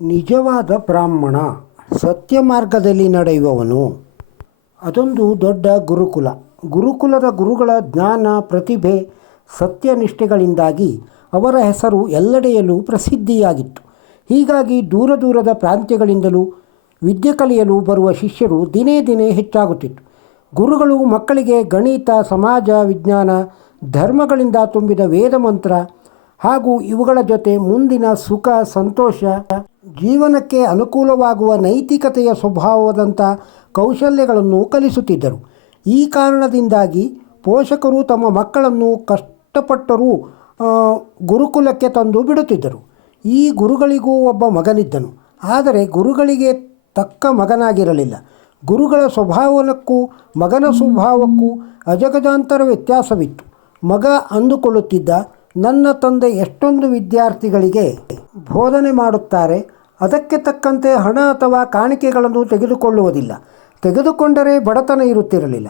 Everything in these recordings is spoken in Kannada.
ನಿಜವಾದ ಬ್ರಾಹ್ಮಣ ಸತ್ಯ ಮಾರ್ಗದಲ್ಲಿ ನಡೆಯುವವನು. ಅದೊಂದು ದೊಡ್ಡ ಗುರುಕುಲ. ಗುರುಕುಲದ ಗುರುಗಳ ಜ್ಞಾನ, ಪ್ರತಿಭೆ, ಸತ್ಯನಿಷ್ಠೆಗಳಿಂದಾಗಿ ಅವರ ಹೆಸರು ಎಲ್ಲೆಡೆಯಲ್ಲೂ ಪ್ರಸಿದ್ಧಿಯಾಗಿತ್ತು. ಹೀಗಾಗಿ ದೂರ ದೂರದ ಪ್ರಾಂತ್ಯಗಳಿಂದಲೂ ವಿದ್ಯೆ ಕಲಿಯಲು ಬರುವ ಶಿಷ್ಯರು ದಿನೇ ದಿನೇ ಹೆಚ್ಚಾಗುತ್ತಿತ್ತು. ಗುರುಗಳು ಮಕ್ಕಳಿಗೆ ಗಣಿತ, ಸಮಾಜ, ವಿಜ್ಞಾನ, ಧರ್ಮಗಳಿಂದ ತುಂಬಿದ ವೇದ ಮಂತ್ರ ಹಾಗೂ ಇವುಗಳ ಜೊತೆ ಮುಂದಿನ ಸುಖ, ಸಂತೋಷ, ಜೀವನಕ್ಕೆ ಅನುಕೂಲವಾಗುವ ನೈತಿಕತೆಯ ಸ್ವಭಾವದಂಥ ಕೌಶಲ್ಯಗಳನ್ನು ಕಲಿಸುತ್ತಿದ್ದರು. ಈ ಕಾರಣದಿಂದಾಗಿ ಪೋಷಕರು ತಮ್ಮ ಮಕ್ಕಳನ್ನು ಕಷ್ಟಪಟ್ಟರೂ ಗುರುಕುಲಕ್ಕೆ ತಂದು ಬಿಡುತ್ತಿದ್ದರು. ಈ ಗುರುಗಳಿಗೂ ಒಬ್ಬ ಮಗನಿದ್ದನು. ಆದರೆ ಗುರುಗಳಿಗೆ ತಕ್ಕ ಮಗನಾಗಿರಲಿಲ್ಲ. ಗುರುಗಳ ಸ್ವಭಾವಕ್ಕೂ, ಮಗನ ಸ್ವಭಾವಕ್ಕೂ ಅಜಗಜಾಂತರ ವ್ಯತ್ಯಾಸವಿತ್ತು. ಮಗ ಅಂದುಕೊಳ್ಳುತ್ತಿದ್ದ ನನ್ನ ತಂದೆ ಎಷ್ಟೊಂದು ವಿದ್ಯಾರ್ಥಿಗಳಿಗೆ ಬೋಧನೆ ಮಾಡುತ್ತಾರೆ, ಅದಕ್ಕೆ ತಕ್ಕಂತೆ ಹಣ ಅಥವಾ ಕಾಣಿಕೆಗಳನ್ನು ತೆಗೆದುಕೊಳ್ಳುವುದಿಲ್ಲ. ತೆಗೆದುಕೊಂಡರೆ ಬಡತನ ಇರುತ್ತಿರಲಿಲ್ಲ.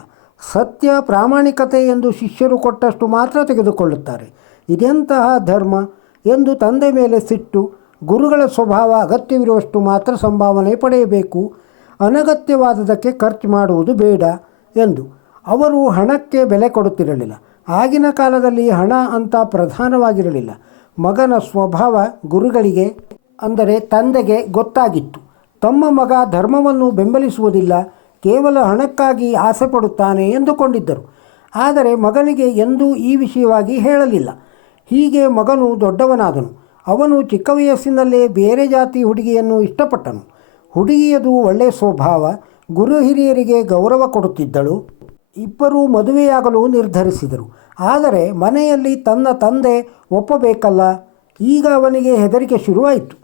ಸತ್ಯ, ಪ್ರಾಮಾಣಿಕತೆ ಎಂದು ಶಿಷ್ಯರು ಕೊಟ್ಟಷ್ಟು ಮಾತ್ರ ತೆಗೆದುಕೊಳ್ಳುತ್ತಾರೆ. ಇದೆಂತಹ ಧರ್ಮ? ಎಂದು ತಂದೆ ಮೇಲೆ ಸಿಟ್ಟು, ಗುರುಗಳ ಸ್ವಭಾವ ಅಗತ್ಯವಿರುವಷ್ಟು ಮಾತ್ರ ಸಂಭಾವನೆ ಪಡೆಯಬೇಕು. ಅನಗತ್ಯವಾದದಕ್ಕೆ ಖರ್ಚು ಮಾಡುವುದು ಬೇಡ, ಎಂದು. ಅವರು ಹಣಕ್ಕೆ ಬೆಲೆ ಕೊಡುತ್ತಿರಲಿಲ್ಲ. ಆಗಿನ ಕಾಲದಲ್ಲಿ ಹಣ ಅಂತ ಪ್ರಧಾನವಾಗಿರಲಿಲ್ಲ. ಮಗನ ಸ್ವಭಾವ ಗುರುಗಳಿಗೆ, ಅಂದರೆ ತಂದೆಗೆ ಗೊತ್ತಾಗಿತ್ತು. ತಮ್ಮ ಮಗ ಧರ್ಮವನ್ನು ಬೆಂಬಲಿಸುವುದಿಲ್ಲ, ಕೇವಲ ಹಣಕ್ಕಾಗಿ ಆಸೆ ಪಡುತ್ತಾನೆ ಎಂದುಕೊಂಡಿದ್ದರು. ಆದರೆ ಮಗನಿಗೆ ಎಂದೂ ಈ ವಿಷಯವಾಗಿ ಹೇಳಲಿಲ್ಲ. ಹೀಗೆ ಮಗನು ದೊಡ್ಡವನಾದನು. ಅವನು ಚಿಕ್ಕ ವಯಸ್ಸಿನಲ್ಲೇ ಬೇರೆ ಜಾತಿ ಹುಡುಗಿಯನ್ನು ಇಷ್ಟಪಟ್ಟನು. ಹುಡುಗಿಯದು ಒಳ್ಳೆಯ ಸ್ವಭಾವ, ಗುರು ಹಿರಿಯರಿಗೆ ಗೌರವ ಕೊಡುತ್ತಿದ್ದಳು. ಇಬ್ಬರೂ ಮದುವೆಯಾಗಲು ನಿರ್ಧರಿಸಿದರು. ಆದರೆ ಮನೆಯಲ್ಲಿ ತನ್ನ ತಂದೆ ಒಪ್ಪಬೇಕಲ್ಲ. ಈಗ ಅವನಿಗೆ ಹೆದರಿಕೆ ಶುರುವಾಯಿತು.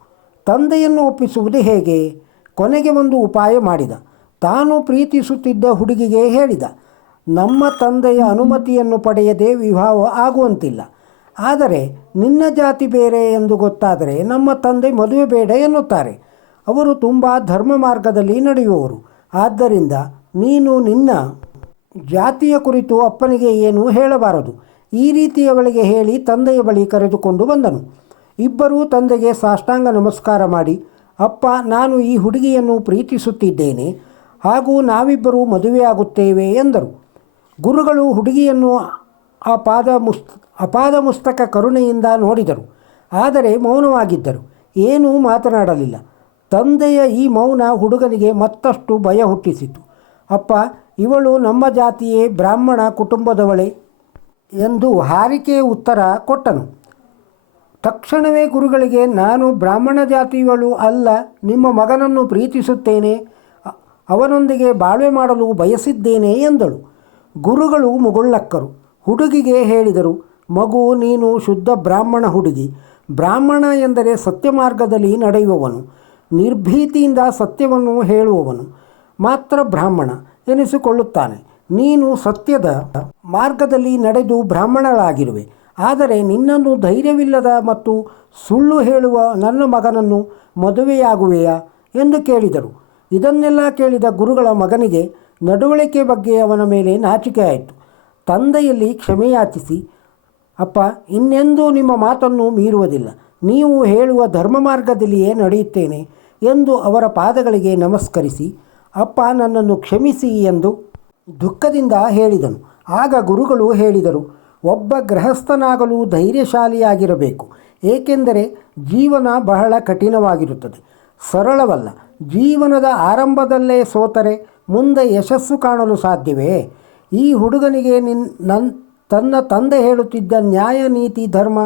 ತಂದೆಯನ್ನು ಒಪ್ಪಿಸುವುದು ಹೇಗೆ? ಕೊನೆಗೆ ಒಂದು ಉಪಾಯ ಮಾಡಿದ. ತಾನು ಪ್ರೀತಿಸುತ್ತಿದ್ದ ಹುಡುಗಿಗೆ ಹೇಳಿದ. ನಮ್ಮ ತಂದೆಯ ಅನುಮತಿಯನ್ನು ಪಡೆಯದೆ ವಿವಾಹ ಆಗುವಂತಿಲ್ಲ. ಆದರೆ ನಿನ್ನ ಜಾತಿ ಬೇರೆ ಎಂದು ಗೊತ್ತಾದರೆ ನಮ್ಮ ತಂದೆ ಮದುವೆ ಬೇಡ ಎನ್ನುತ್ತಾರೆ. ಅವರು ತುಂಬ ಧರ್ಮ ಮಾರ್ಗದಲ್ಲಿ ನಡೆಯುವವರು. ಆದ್ದರಿಂದ ನೀನು ನಿನ್ನ ಜಾತಿಯ ಕುರಿತು ಅಪ್ಪನಿಗೆ ಏನೂ ಹೇಳಬಾರದು. ಈ ರೀತಿಯವಳಿಗೆ ಹೇಳಿ ತಂದೆಯ ಬಳಿ ಕರೆದುಕೊಂಡು ಬಂದನು. ಇಬ್ಬರೂ ತಂದೆಗೆ ಸಾಷ್ಟಾಂಗ ನಮಸ್ಕಾರ ಮಾಡಿ, ಅಪ್ಪ, ನಾನು ಈ ಹುಡುಗಿಯನ್ನು ಪ್ರೀತಿಸುತ್ತಿದ್ದೇನೆ. ಹಾಗೂ ನಾವಿಬ್ಬರೂ ಮದುವೆಯಾಗುತ್ತೇವೆ ಎಂದರು. ಗುರುಗಳು ಹುಡುಗಿಯನ್ನು ಅಪಾದ ಮುಸ್, ಅಪಾದ ಮುಸ್ತಕ ಕರುಣೆಯಿಂದ ನೋಡಿದರು. ಆದರೆ ಮೌನವಾಗಿದ್ದರು. ಏನೂ ಮಾತನಾಡಲಿಲ್ಲ. ತಂದೆಯ ಈ ಮೌನ ಹುಡುಗನಿಗೆ ಮತ್ತಷ್ಟು ಭಯ ಹುಟ್ಟಿಸಿತು. ಅಪ್ಪ ಇವಳು ನಮ್ಮ ಜಾತಿಯೇ ಬ್ರಾಹ್ಮಣ ಕುಟುಂಬದವಳೆ ಎಂದು ಹಾರಿಕೆಯ ಉತ್ತರ ಕೊಟ್ಟನು. ತಕ್ಷಣವೇ ಗುರುಗಳಿಗೆ, ನಾನು ಬ್ರಾಹ್ಮಣ ಜಾತಿಯವಳು ಅಲ್ಲ, ನಿಮ್ಮ ಮಗನನ್ನು ಪ್ರೀತಿಸುತ್ತೇನೆ, ಅವನೊಂದಿಗೆ ಬಾಳ್ವೆ ಮಾಡಲು ಬಯಸಿದ್ದೇನೆ ಎಂದಳು. ಗುರುಗಳು ಮುಗುಳ್ಳಕ್ಕರು ಹುಡುಗಿಗೆ ಹೇಳಿದರು, ಮಗು, ನೀನು ಶುದ್ಧ ಬ್ರಾಹ್ಮಣ ಹುಡುಗಿ. ಬ್ರಾಹ್ಮಣ ಎಂದರೆ ಸತ್ಯ ಮಾರ್ಗದಲ್ಲಿ ನಡೆಯುವವನು. ನಿರ್ಭೀತಿಯಿಂದ ಸತ್ಯವನ್ನು ಹೇಳುವವನು. ಮಾತ್ರ ಬ್ರಾಹ್ಮಣ. ಎನಿಸಿಕೊಳ್ಳುತ್ತಾನೆ. ನೀನು ಸತ್ಯದ ಮಾರ್ಗದಲ್ಲಿ ನಡೆದು ಬ್ರಾಹ್ಮಣಳಾಗಿರುವೆ. ಆದರೆ ನಿನ್ನನ್ನು ಧೈರ್ಯವಿಲ್ಲದ ಮತ್ತು ಸುಳ್ಳು ಹೇಳುವ ನನ್ನ ಮಗನನ್ನು ಮದುವೆಯಾಗುವೆಯಾ ಎಂದು ಕೇಳಿದರು ಇದನ್ನೆಲ್ಲ ಕೇಳಿದ ಗುರುಗಳ ಮಗನಿಗೆ ನಡವಳಿಕೆ ಬಗ್ಗೆ ಅವನ ಮೇಲೆ ನಾಚಿಕೆ ಆಯಿತು ತಂದೆಯಲ್ಲಿ ಕ್ಷಮೆಯಾಚಿಸಿ, ಅಪ್ಪ, ಇನ್ನೆಂದೂ ನಿಮ್ಮ ಮಾತನ್ನು ಮೀರುವುದಿಲ್ಲ. ನೀವು ಹೇಳುವ ಧರ್ಮ ಮಾರ್ಗದಲ್ಲಿಯೇ ನಡೆಯುತ್ತೇನೆ ಎಂದು ಅವರ ಪಾದಗಳಿಗೆ ನಮಸ್ಕರಿಸಿ ಅಪ್ಪ ನನ್ನನ್ನು ಕ್ಷಮಿಸಿ ಎಂದು ದುಃಖದಿಂದ ಹೇಳಿದನು. ಆಗ ಗುರುಗಳು ಹೇಳಿದರು, ಒಬ್ಬ ಗೃಹಸ್ಥನಾಗಲು ಧೈರ್ಯಶಾಲಿಯಾಗಿರಬೇಕು, ಏಕೆಂದರೆ ಜೀವನ ಬಹಳ ಕಠಿಣವಾಗಿರುತ್ತದೆ. ಸರಳವಲ್ಲ, ಜೀವನದ ಆರಂಭದಲ್ಲೇ ಸೋತರೆ ಮುಂದೆ ಯಶಸ್ಸು ಕಾಣಲು ಸಾಧ್ಯವೇ? ಈ ಹುಡುಗನಿಗೆ ನಿನ್, ನನ್, ತನ್ನ ತಂದೆ ಹೇಳುತ್ತಿದ್ದ ನ್ಯಾಯ, ನೀತಿ, ಧರ್ಮ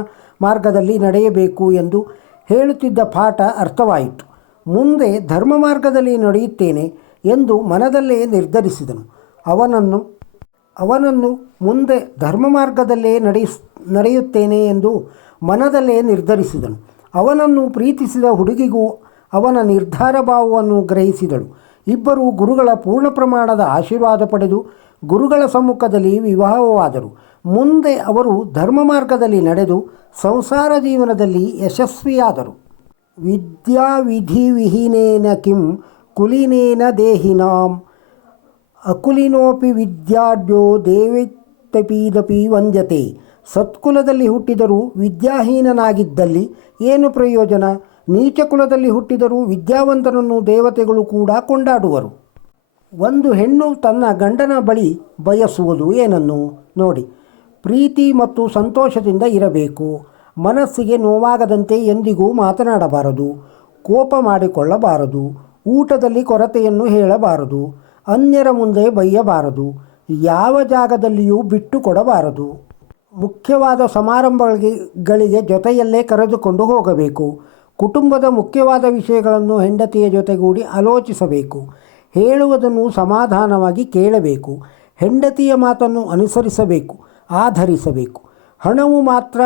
ಮಾರ್ಗದಲ್ಲಿ ನಡೆಯಬೇಕು ಎಂದು ಹೇಳುತ್ತಿದ್ದ ಪಾಠ ಅರ್ಥವಾಯಿತು. ಮುಂದೆ ಧರ್ಮ ಮಾರ್ಗದಲ್ಲಿ ನಡೆಯುತ್ತೇನೆ ಎಂದು ಮನದಲ್ಲೇ ನಿರ್ಧರಿಸಿದನು. ಅವನನ್ನು ಅವನನ್ನು ಮುಂದೆ ಧರ್ಮ ಮಾರ್ಗದಲ್ಲೇ ನಡೆಸ್ ನಡೆಯುತ್ತೇನೆ ಎಂದು ಮನದಲ್ಲೇ ನಿರ್ಧರಿಸಿದನು. ಅವನನ್ನು ಪ್ರೀತಿಸಿದ ಹುಡುಗಿಗೂ ಅವನ ನಿರ್ಧಾರ ಭಾವವನ್ನು ಗ್ರಹಿಸಿದಳು. ಇಬ್ಬರು ಗುರುಗಳ ಪೂರ್ಣ ಪ್ರಮಾಣದ ಆಶೀರ್ವಾದ ಪಡೆದು ಗುರುಗಳ ಸಮ್ಮುಖದಲ್ಲಿ ವಿವಾಹವಾದರು. ಮುಂದೆ ಅವರು ಧರ್ಮ ಮಾರ್ಗದಲ್ಲಿ ನಡೆದು ಸಂಸಾರ ಜೀವನದಲ್ಲಿ ಯಶಸ್ವಿಯಾದರು. ವಿದ್ಯಾವಿಧಿವಿಹೀನೇನ ಕಿಂ ಕುಲೀನೇನ ದೇಹಿನಾಂ. ಅಕುಲಿನೋಪಿ ವಿದ್ಯಾಢ್ಯೋ ದೇವೇತ್ತಪೀದಪಿ ವಂದ್ಯತೆ. ಸತ್ಕುಲದಲ್ಲಿ ಹುಟ್ಟಿದರೂ ವಿದ್ಯಾಹೀನನಾಗಿದ್ದಲ್ಲಿ ಏನು ಪ್ರಯೋಜನ? ನೀಚ ಕುಲದಲ್ಲಿ ಹುಟ್ಟಿದರೂ ವಿದ್ಯಾವಂತನನ್ನು ದೇವತೆಗಳು ಕೂಡ ಕೊಂಡಾಡುವರು. ಒಂದು ಹೆಣ್ಣು ತನ್ನ ಗಂಡನ ಬಳಿ ಬಯಸುವುದು ಏನನ್ನು? ನೋಡಿ, ಪ್ರೀತಿ ಮತ್ತು ಸಂತೋಷದಿಂದ ಇರಬೇಕು. ಮನಸ್ಸಿಗೆ ನೋವಾಗದಂತೆ ಎಂದಿಗೂ ಮಾತನಾಡಬಾರದು. ಕೋಪ ಮಾಡಿಕೊಳ್ಳಬಾರದು. ಊಟದಲ್ಲಿ ಕೊರತೆಯನ್ನು ಹೇಳಬಾರದು, ಅನ್ಯರ ಮುಂದೆ ಬೈಯಬಾರದು, ಯಾವ ಜಾಗದಲ್ಲಿಯೂ ಬಿಟ್ಟು ಕೊಡಬಾರದು ಮುಖ್ಯವಾದ ಸಮಾರಂಭಗಳಿಗೆ ಜೊತೆಯಲ್ಲೇ ಕರೆದುಕೊಂಡು ಹೋಗಬೇಕು. ಕುಟುಂಬದ ಮುಖ್ಯವಾದ ವಿಷಯಗಳನ್ನು ಹೆಂಡತಿಯ ಜೊತೆಗೂಡಿ ಆಲೋಚಿಸಬೇಕು. ಹೇಳುವುದನ್ನು ಸಮಾಧಾನವಾಗಿ ಕೇಳಬೇಕು. ಹೆಂಡತಿಯ ಮಾತನ್ನು ಅನುಸರಿಸಬೇಕು, ಆಧರಿಸಬೇಕು. ಹಣವು ಮಾತ್ರ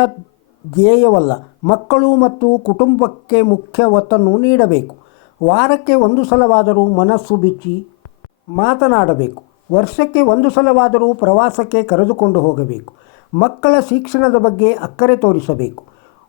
ಧ್ಯೇಯವಲ್ಲ, ಮಕ್ಕಳು ಮತ್ತು ಕುಟುಂಬಕ್ಕೆ ಮುಖ್ಯ ಒತ್ತನ್ನು ನೀಡಬೇಕು. ವಾರಕ್ಕೆ ಒಂದು ಸಲವಾದರೂ ಮನಸ್ಸು ಬಿಚ್ಚಿ ಮಾತನಾಡಬೇಕು. ವರ್ಷಕ್ಕೆ ಒಂದು ಸಲವಾದರೂ ಪ್ರವಾಸಕ್ಕೆ ಕರೆದುಕೊಂಡು ಹೋಗಬೇಕು. ಮಕ್ಕಳ ಶಿಕ್ಷಣದ ಬಗ್ಗೆ ಅಕ್ಕರೆ ತೋರಿಸಬೇಕು.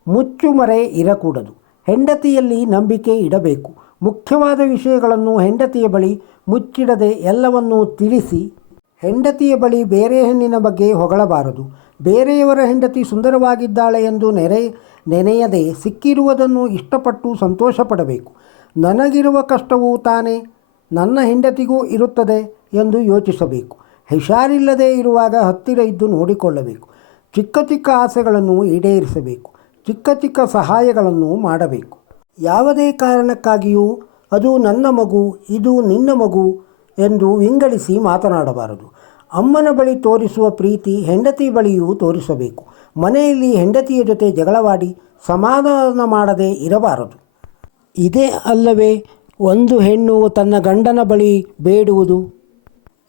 ಮುಚ್ಚುಮರೆ ಇರಕೂಡದು. ಹೆಂಡತಿಯಲ್ಲಿ ನಂಬಿಕೆ ಇಡಬೇಕು. ಮುಖ್ಯವಾದ ವಿಷಯಗಳನ್ನು ಹೆಂಡತಿಯ ಬಳಿ ಮುಚ್ಚಿಡದೆ ಎಲ್ಲವನ್ನೂ ತಿಳಿಸಿ ಹೆಂಡತಿಯ ಬಳಿ ಬೇರೆ ಹೆಣ್ಣಿನ ಬಗ್ಗೆ ಹೊಗಳಬಾರದು. ಬೇರೆಯವರ ಹೆಂಡತಿ ಸುಂದರವಾಗಿದ್ದಾಳೆ ಎಂದು ನೆರೆ ನೆನೆಯದೆ ಸಿಕ್ಕಿರುವುದನ್ನು ಇಷ್ಟಪಟ್ಟು ಸಂತೋಷಪಡಬೇಕು. ನನಗಿರುವ ಕಷ್ಟವೂ ತಾನೇ, ನನ್ನ ಹೆಂಡತಿಗೂ ಇರುತ್ತದೆ ಎಂದು ಯೋಚಿಸಬೇಕು. ಹುಷಾರಿಲ್ಲದೆ ಇರುವಾಗ ಹತ್ತಿರ ಇದ್ದು ನೋಡಿಕೊಳ್ಳಬೇಕು. ಚಿಕ್ಕ ಚಿಕ್ಕ ಆಸೆಗಳನ್ನು ಈಡೇರಿಸಬೇಕು. ಚಿಕ್ಕ ಚಿಕ್ಕ ಸಹಾಯಗಳನ್ನು ಮಾಡಬೇಕು. ಯಾವುದೇ ಕಾರಣಕ್ಕಾಗಿಯೂ ಅದು ನನ್ನ ಮಗು, ಇದು ನಿನ್ನ ಮಗು ಎಂದು ವಿಂಗಡಿಸಿ ಮಾತನಾಡಬಾರದು. ಅಮ್ಮನ ಬಳಿ ತೋರಿಸುವ ಪ್ರೀತಿ ಹೆಂಡತಿ ಬಳಿಯೂ ತೋರಿಸಬೇಕು. ಮನೆಯಲ್ಲಿ ಹೆಂಡತಿಯ ಜೊತೆ ಜಗಳವಾಡಿ ಸಮಾಧಾನ ಮಾಡದೇ ಇರಬಾರದು. ಇದೇ ಅಲ್ಲವೇ ಒಂದು ಹೆಣ್ಣು ತನ್ನ ಗಂಡನ ಬಳಿ ಬೇಡುವುದು.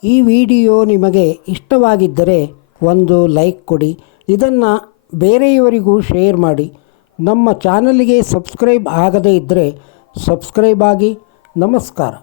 ಈ ವಿಡಿಯೋ ನಿಮಗೆ ಇಷ್ಟವಾಗಿದ್ದರೆ ಒಂದು ಲೈಕ್ ಕೊಡಿ. ಇದನ್ನು ಬೇರೆಯವರಿಗೂ ಶೇರ್ ಮಾಡಿ. ನಮ್ಮ ಚಾನಲ್ಗೆ ಸಬ್ಸ್ಕ್ರೈಬ್ ಆಗದೇ ಇದ್ದರೆ ಸಬ್ಸ್ಕ್ರೈಬ್ ಆಗಿ. ನಮಸ್ಕಾರ.